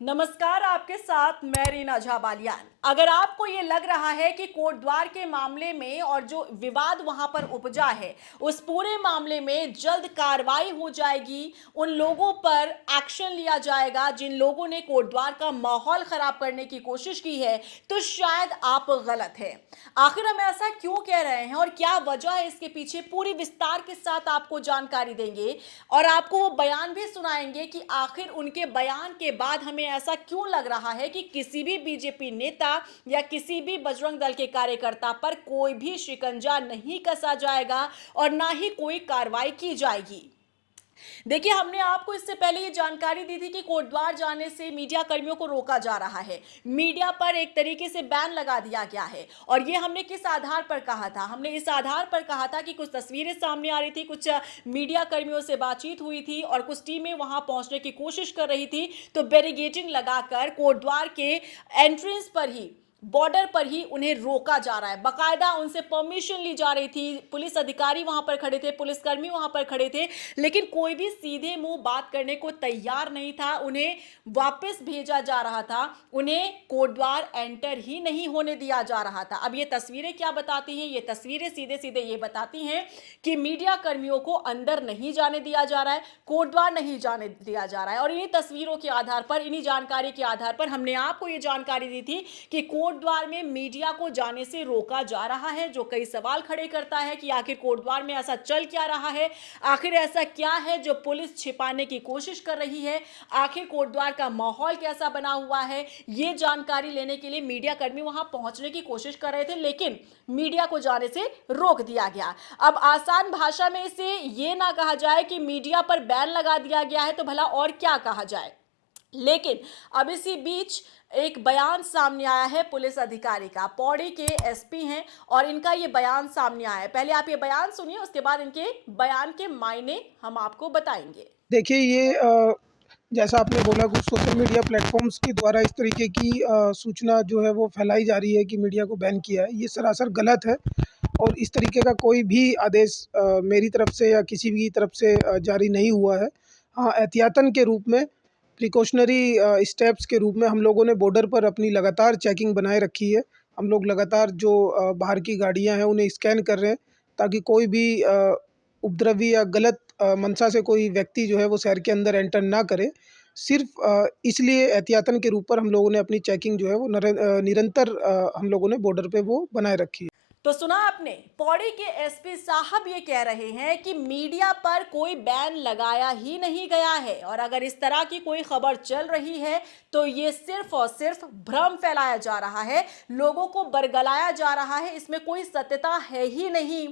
नमस्कार, आपके साथ मैं रीना झा बालियान। अगर आपको ये लग रहा है कि कोटद्वार के मामले में और जो विवाद वहां पर उपजा है उस पूरे मामले में जल्द कार्रवाई हो जाएगी, उन लोगों पर एक्शन लिया जाएगा जिन लोगों ने कोटद्वार का माहौल खराब करने की कोशिश की है, तो शायद आप गलत हैं। आखिर हम ऐसा क्यों कह रहे हैं और क्या वजह है इसके पीछे, पूरी विस्तार के साथ आपको जानकारी देंगे और आपको वो बयान भी सुनाएंगे कि आखिर उनके बयान के बाद हमें ऐसा क्यों लग रहा है कि किसी भी बीजेपी नेता या किसी भी बजरंग दल के कार्यकर्ता पर कोई भी शिकंजा नहीं कसा जाएगा और ना ही कोई कार्रवाई की जाएगी। देखिए, हमने आपको इससे पहले ये जानकारी दी थी कि कोटद्वार जाने से मीडिया कर्मियों को रोका जा रहा है। मीडिया पर एक तरीके से बैन लगा दिया गया है और ये हमने किस आधार पर कहा था? हमने इस आधार पर कहा था कि कुछ तस्वीरें सामने आ रही थी, कुछ मीडिया कर्मियों से बातचीत हुई थी और कुछ टीमें वहां पहुंचने की कोशिश कर रही थी, तो बैरिकेडिंग लगाकर कोटद्वार के एंट्रेंस पर ही, बॉर्डर पर ही उन्हें रोका जा रहा है। बकायदा उनसे परमिशन ली जा रही थी, पुलिस अधिकारी वहां पर खड़े थे, पुलिसकर्मी वहां पर खड़े थे, लेकिन कोई भी सीधे मुंह बात करने को तैयार नहीं था। उन्हें वापस भेजा जा रहा था, उन्हें कोटद्वार एंटर ही नहीं होने दिया जा रहा था। अब ये तस्वीरें क्या बताती हैं? ये तस्वीरें सीधे सीधे ये बताती हैं कि मीडिया कर्मियों को अंदर नहीं जाने दिया जा रहा है, कोटद्वार नहीं जाने दिया जा रहा है। और इन्हीं तस्वीरों के आधार पर, इन्हीं जानकारी के आधार पर हमने आपको ये जानकारी दी थी कि कोटद्वार में मीडिया को जाने से रोका जा रहा है, जो कई सवाल खड़े करता है कि आखिर कोटद्वार में ऐसा चल क्या रहा है, आखिर ऐसा क्या है जो पुलिस छिपाने की कोशिश कर रही है, आखिर कोटद्वार का माहौल कैसा बना हुआ है। ये जानकारी लेने के लिए मीडिया कर्मी वहां पहुंचने की कोशिश कर रहे थे, लेकिन मीडिया को जाने से रोक दिया गया। अब आसान भाषा में इसे ये ना कहा जाए कि मीडिया पर बैन लगा दिया गया है, तो भला और क्या कहा जाए। लेकिन अब इसी बीच एक बयान सामने आया है पुलिस अधिकारी का। पौड़ी के एसपी हैं और इनका ये बयान सामने आया है। पहले आप ये बयान सुनिए, उसके बाद इनके बयान के मायने हम आपको बताएंगे। देखिए ये जैसा आपने बोला कुछ सोशल मीडिया प्लेटफ़ॉर्म्स के द्वारा इस तरीके की सूचना जो है वो फैलाई जा रही है कि मीडिया को बैन किया है, ये सरासर गलत है और इस तरीके का कोई भी आदेश मेरी तरफ से या किसी भी तरफ से जारी नहीं हुआ है। हाँ, एहतियातन के रूप में प्रिकॉशनरी स्टेप्स के रूप में हम लोगों ने बॉर्डर पर अपनी लगातार चेकिंग बनाए रखी है। हम लोग लगातार जो बाहर की गाड़ियाँ हैं उन्हें स्कैन कर रहे हैं ताकि कोई भी उपद्रवी या गलत मंशा से कोई व्यक्ति जो है वो शहर के अंदर एंटर ना करे। सिर्फ़ इसलिए एहतियातन के रूप पर हम लोगों ने अपनी चेकिंग जो है वो निरंतर हम लोगों ने बॉर्डर पे वो बनाए रखी है। तो सुना आपने, पौड़ी के एसपी साहब ये कह रहे हैं कि मीडिया पर कोई बैन लगाया ही नहीं गया है और अगर इस तरह की कोई खबर चल रही है तो ये सिर्फ और सिर्फ भ्रम फैलाया जा रहा है, लोगों को बरगलाया जा रहा है, इसमें कोई सत्यता है ही नहीं।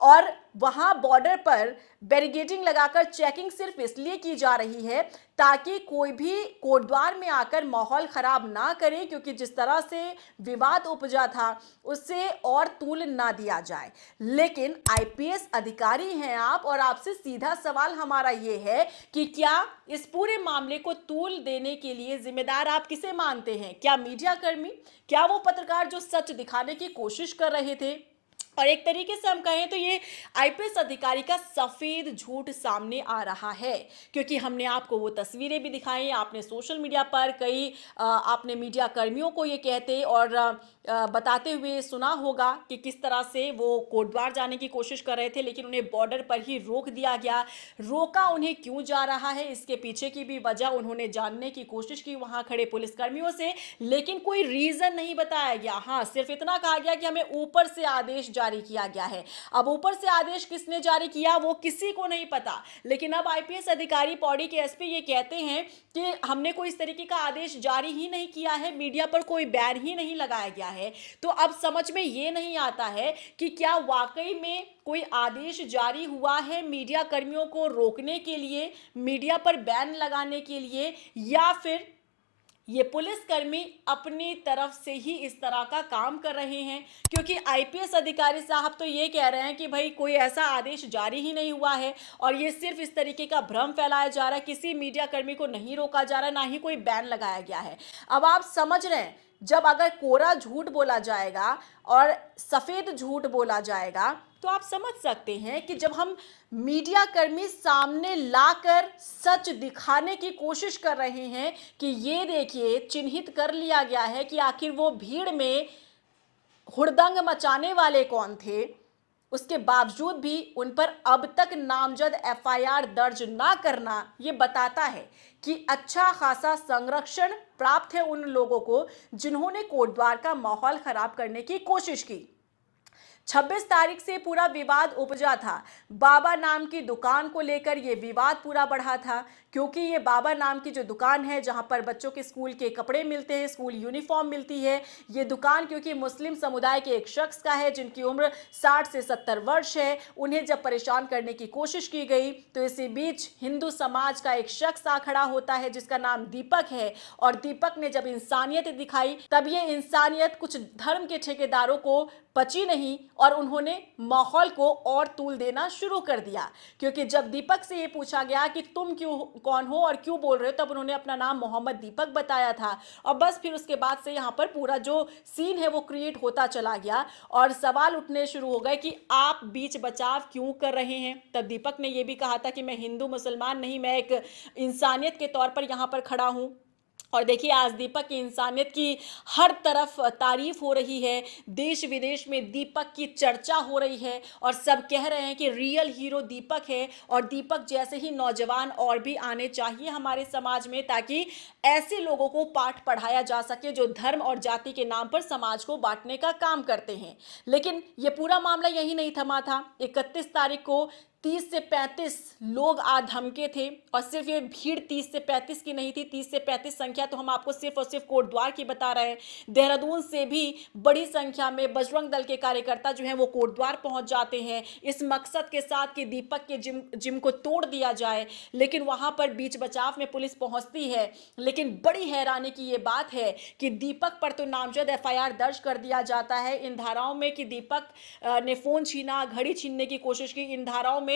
और वहां बॉर्डर पर बैरिकेडिंग लगाकर चेकिंग सिर्फ इसलिए की जा रही है ताकि कोई भी कोटद्वार में आकर माहौल खराब ना करे, क्योंकि जिस तरह से विवाद उपजा था उससे और तूल ना दिया जाए। लेकिन आईपीएस अधिकारी हैं आप और आपसे सीधा सवाल हमारा ये है कि क्या इस पूरे मामले को तूल देने के लिए जिम्मेदार आप किसे मानते हैं? क्या मीडिया कर्मी, क्या वो पत्रकार जो सच दिखाने की कोशिश कर रहे थे? और एक तरीके से हम कहें तो ये आईपीएस अधिकारी का सफेद झूठ सामने आ रहा है, क्योंकि हमने आपको वो तस्वीरें भी दिखाई, आपने सोशल मीडिया पर कई आपने मीडिया कर्मियों को ये कहते और बताते हुए सुना होगा कि किस तरह से वो कोटद्वार जाने की कोशिश कर रहे थे, लेकिन उन्हें बॉर्डर पर ही रोक दिया गया। रोका उन्हें क्यों जा रहा है, इसके पीछे की भी वजह उन्होंने जानने की कोशिश की वहां खड़े पुलिसकर्मियों से, लेकिन कोई रीजन नहीं बताया गया। हाँ, सिर्फ इतना कहा गया कि हमें ऊपर से आदेश जारी किया गया है। अब ऊपर से आदेश किसने जारी किया वो किसी को नहीं पता, लेकिन अब आईपीएस अधिकारी पौड़ी के एसपी ये कहते हैं कि हमने कोई इस तरीके का आदेश जारी ही नहीं किया है, मीडिया पर कोई बैन ही नहीं लगाया गया है। तो अब समझ में ये नहीं आता है कि क्या वाकई में कोई आदेश जारी हुआ है मीडिया कर्मियों को रोकने के लिए, मीडिया पर बैन लगाने के लिए, या फिर ये पुलिसकर्मी अपनी तरफ से ही इस तरह का काम कर रहे हैं। क्योंकि आईपीएस अधिकारी साहब तो ये कह रहे हैं कि भाई कोई ऐसा आदेश जारी ही नहीं हुआ है और ये सिर्फ इस तरीके का भ्रम फैलाया जा रहा है, किसी मीडिया कर्मी को नहीं रोका जा रहा है, ना ही कोई बैन लगाया गया है। अब आप समझ रहे हैं, जब अगर कोरा झूठ बोला जाएगा और सफेद झूठ बोला जाएगा तो आप समझ सकते हैं कि जब हम मीडिया कर्मी सामने लाकर सच दिखाने की कोशिश कर रहे हैं कि ये देखिए चिन्हित कर लिया गया है कि आखिर वो भीड़ में हुड़दंग मचाने वाले कौन थे, उसके बावजूद भी उन पर अब तक नामजद एफआईआर दर्ज ना करना ये बताता है कि अच्छा खासा संरक्षण प्राप्त है उन लोगों को जिन्होंने कोटद्वार का माहौल खराब करने की कोशिश की। 26 तारीख से पूरा विवाद उपजा था। बाबा नाम की दुकान को लेकर यह विवाद पूरा बढ़ा था, क्योंकि ये बाबा नाम की जो दुकान है जहां पर बच्चों के स्कूल के कपड़े मिलते हैं, स्कूल यूनिफॉर्म मिलती है, ये दुकान क्योंकि मुस्लिम समुदाय के एक शख्स का है जिनकी उम्र 60 से 70 वर्ष है। उन्हें जब परेशान करने की कोशिश की गई तो इसी बीच हिंदू समाज का एक शख्स आ खड़ा होता है जिसका नाम दीपक है, और दीपक ने जब इंसानियत दिखाई तब ये इंसानियत कुछ धर्म के ठेकेदारों को बची नहीं और उन्होंने माहौल को और तूल देना शुरू कर दिया। क्योंकि जब दीपक से ये पूछा गया कि तुम कौन हो और क्यों बोल रहे हो, तब उन्होंने अपना नाम मोहम्मद दीपक बताया था। और बस फिर उसके बाद से यहाँ पर पूरा जो सीन है वो क्रिएट होता चला गया और सवाल उठने शुरू हो गए कि आप बीच बचाव क्यों कर रहे हैं। तब दीपक ने यह भी कहा था कि मैं हिंदू मुसलमान नहीं, मैं एक इंसानियत के तौर पर यहाँ पर खड़ा हूँ। और देखिए आज दीपक की इंसानियत की हर तरफ तारीफ हो रही है, देश विदेश में दीपक की चर्चा हो रही है और सब कह रहे हैं कि रियल हीरो दीपक है और दीपक जैसे ही नौजवान और भी आने चाहिए हमारे समाज में, ताकि ऐसे लोगों को पाठ पढ़ाया जा सके जो धर्म और जाति के नाम पर समाज को बांटने का काम करते हैं। लेकिन ये पूरा मामला यही नहीं थमा था। 31 तारीख को 30 से 35 लोग आ धमके थे और सिर्फ ये भीड़ 30 से 35 की नहीं थी। 30 से 35 संख्या तो हम आपको सिर्फ और सिर्फ कोटद्वार की बता रहे हैं। देहरादून से भी बड़ी संख्या में बजरंग दल के कार्यकर्ता जो हैं वो कोटद्वार पहुंच जाते हैं इस मकसद के साथ कि दीपक के जिम को तोड़ दिया जाए। लेकिन वहां पर बीच बचाव में पुलिस पहुंचती है। लेकिन बड़ी हैरानी की ये बात है कि दीपक पर तो नामजद एफआईआर दर्ज कर दिया जाता है इन धाराओं में कि दीपक ने फोन छीना, घड़ी छीनने की कोशिश की, इन धाराओं में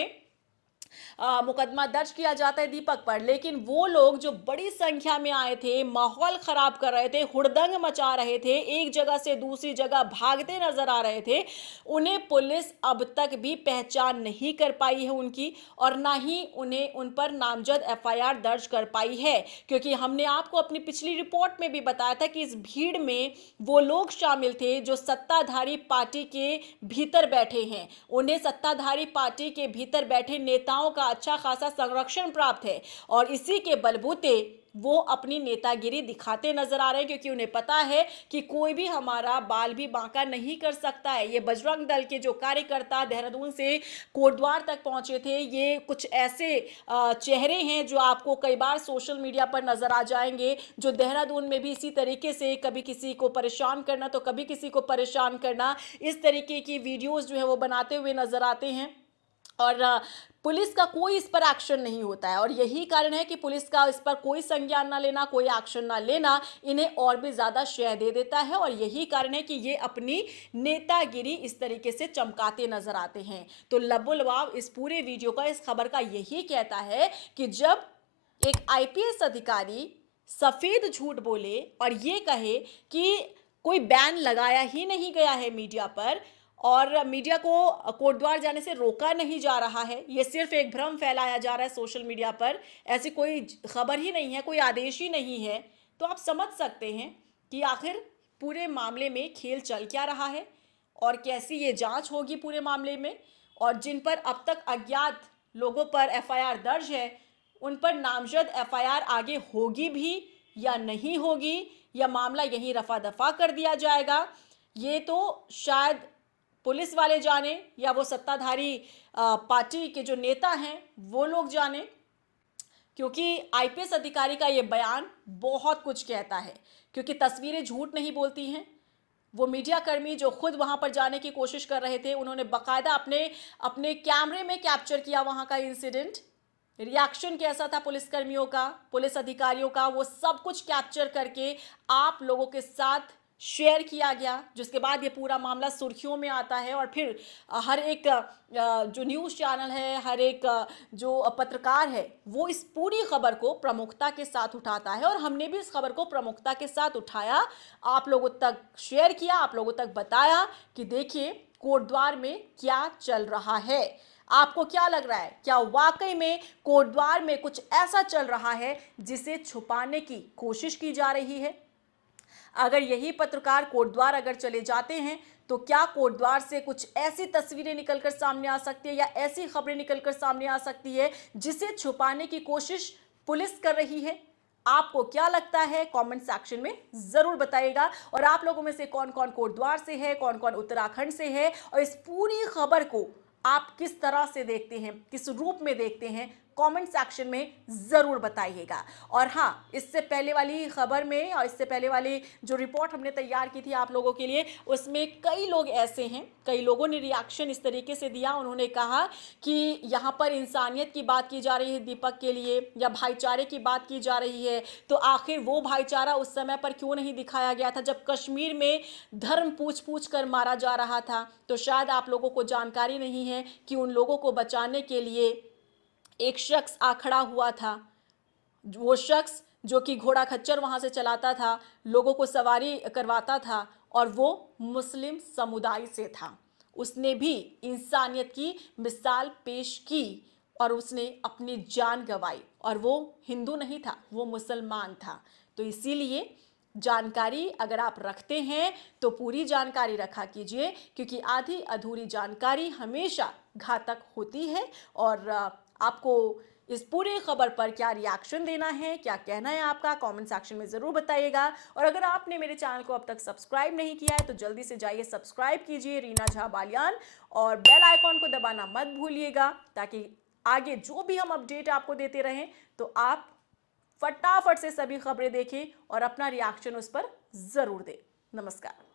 मुकदमा दर्ज किया जाता है दीपक पर। लेकिन वो लोग जो बड़ी संख्या में आए थे, माहौल खराब कर रहे थे, हुड़दंग मचा रहे थे, एक जगह से दूसरी जगह भागते नजर आ रहे थे, उन्हें पुलिस अब तक भी पहचान नहीं कर पाई है उनकी, और ना ही उन्हें उन पर नामजद एफआईआर दर्ज कर पाई है। क्योंकि हमने आपको अपनी पिछली रिपोर्ट में भी बताया था कि इस भीड़ में वो लोग शामिल थे जो सत्ताधारी पार्टी के भीतर बैठे हैं। उन्हें सत्ताधारी पार्टी के भीतर बैठे नेताओं का अच्छा खासा संरक्षण प्राप्त है और इसी के बलबूते वो अपनी नेतागिरी दिखाते नजर आ रहे हैं, क्योंकि उन्हें पता है कि कोई भी हमारा बाल भी बांका नहीं कर सकता है। ये बजरंग दल के जो कार्यकर्ता देहरादून से कोटद्वार तक पहुंचे थे, ये कुछ ऐसे चेहरे हैं जो आपको कई बार सोशल मीडिया पर नजर आ जाएंगे, जो देहरादून में भी इसी तरीके से कभी किसी को परेशान करना तो कभी किसी को परेशान करना, इस तरीके की वीडियोज जो है वो बनाते हुए नजर आते हैं। और पुलिस का कोई इस पर एक्शन नहीं होता है और यही कारण है कि पुलिस का इस पर कोई संज्ञान ना लेना, कोई एक्शन ना लेना इन्हें और भी ज्यादा श्रेय दे देता है। और यही कारण है कि ये अपनी नेतागिरी इस तरीके से चमकाते नजर आते हैं। तो लबुलवाब इस पूरे वीडियो का, इस खबर का यही कहता है कि जब एक आईपीएस अधिकारी सफेद झूठ बोले और ये कहे कि कोई बैन लगाया ही नहीं गया है मीडिया पर और मीडिया को कोटद्वार जाने से रोका नहीं जा रहा है, ये सिर्फ एक भ्रम फैलाया जा रहा है सोशल मीडिया पर, ऐसी कोई खबर ही नहीं है, कोई आदेश ही नहीं है, तो आप समझ सकते हैं कि आखिर पूरे मामले में खेल चल क्या रहा है और कैसी ये जांच होगी पूरे मामले में। और जिन पर अब तक अज्ञात लोगों पर एफआईआर दर्ज है उन पर नामजद एफआईआर आगे होगी भी या नहीं होगी, या मामला यहीं रफा दफा कर दिया जाएगा, ये तो शायद पुलिस वाले जाने या वो सत्ताधारी पार्टी के जो नेता हैं वो लोग जाने। क्योंकि आईपीएस अधिकारी का ये बयान बहुत कुछ कहता है, क्योंकि तस्वीरें झूठ नहीं बोलती हैं। वो मीडिया कर्मी जो खुद वहां पर जाने की कोशिश कर रहे थे, उन्होंने बाकायदा अपने कैमरे में कैप्चर किया वहां का इंसिडेंट, रिएक्शन कैसा था पुलिस कर्मियों का, पुलिस अधिकारियों का, वो सब कुछ कैप्चर करके आप लोगों के साथ शेयर किया गया, जिसके बाद ये पूरा मामला सुर्खियों में आता है और फिर हर एक जो न्यूज़ चैनल है, हर एक जो पत्रकार है, वो इस पूरी खबर को प्रमुखता के साथ उठाता है और हमने भी इस खबर को प्रमुखता के साथ उठाया, आप लोगों तक शेयर किया, आप लोगों तक बताया कि देखिए कोटद्वार में क्या चल रहा है। आपको क्या लग रहा है? क्या वाकई में कोटद्वार में कुछ ऐसा चल रहा है जिसे छुपाने की कोशिश की जा रही है? अगर यही पत्रकार कोटद्वार अगर चले जाते हैं तो क्या कोटद्वार से कुछ ऐसी तस्वीरें निकलकर सामने आ सकती है या ऐसी खबरें निकलकर सामने आ सकती है जिसे छुपाने की कोशिश पुलिस कर रही है? आपको क्या लगता है? कमेंट सेक्शन में जरूर बताइएगा। और आप लोगों में से कौन कौन कोटद्वार से है, कौन कौन उत्तराखंड से है और इस पूरी खबर को आप किस तरह से देखते हैं, किस रूप में देखते हैं, कमेंट सेक्शन में ज़रूर बताइएगा। और हाँ, इससे पहले वाली खबर में और इससे पहले वाली जो रिपोर्ट हमने तैयार की थी आप लोगों के लिए, उसमें कई लोग ऐसे हैं, कई लोगों ने रिएक्शन इस तरीके से दिया। उन्होंने कहा कि यहाँ पर इंसानियत की बात की जा रही है दीपक के लिए या भाईचारे की बात की जा रही है, तो आखिर वो भाईचारा उस समय पर क्यों नहीं दिखाया गया था जब कश्मीर में धर्म पूछ पूछ कर मारा जा रहा था? तो शायद आप लोगों को जानकारी नहीं है कि उन लोगों को बचाने के लिए एक शख्स आ खड़ा हुआ था। वो शख्स जो कि घोड़ा खच्चर वहां से चलाता था, लोगों को सवारी करवाता था और वो मुस्लिम समुदाय से था। उसने भी इंसानियत की मिसाल पेश की और उसने अपनी जान गंवाई और वो हिंदू नहीं था, वो मुसलमान था। तो इसीलिए जानकारी अगर आप रखते हैं तो पूरी जानकारी रखा कीजिए, क्योंकि आधी अधूरी जानकारी हमेशा घातक होती है। और आपको इस पूरी खबर पर क्या रिएक्शन देना है, क्या कहना है आपका, कमेंट सेक्शन में ज़रूर बताइएगा। और अगर आपने मेरे चैनल को अब तक सब्सक्राइब नहीं किया है तो जल्दी से जाइए सब्सक्राइब कीजिए रीना झा बालियान और बेल आइकॉन को दबाना मत भूलिएगा, ताकि आगे जो भी हम अपडेट आपको देते रहें तो आप फटाफट से सभी खबरें देखें और अपना रिएक्शन उस पर ज़रूर दें। नमस्कार।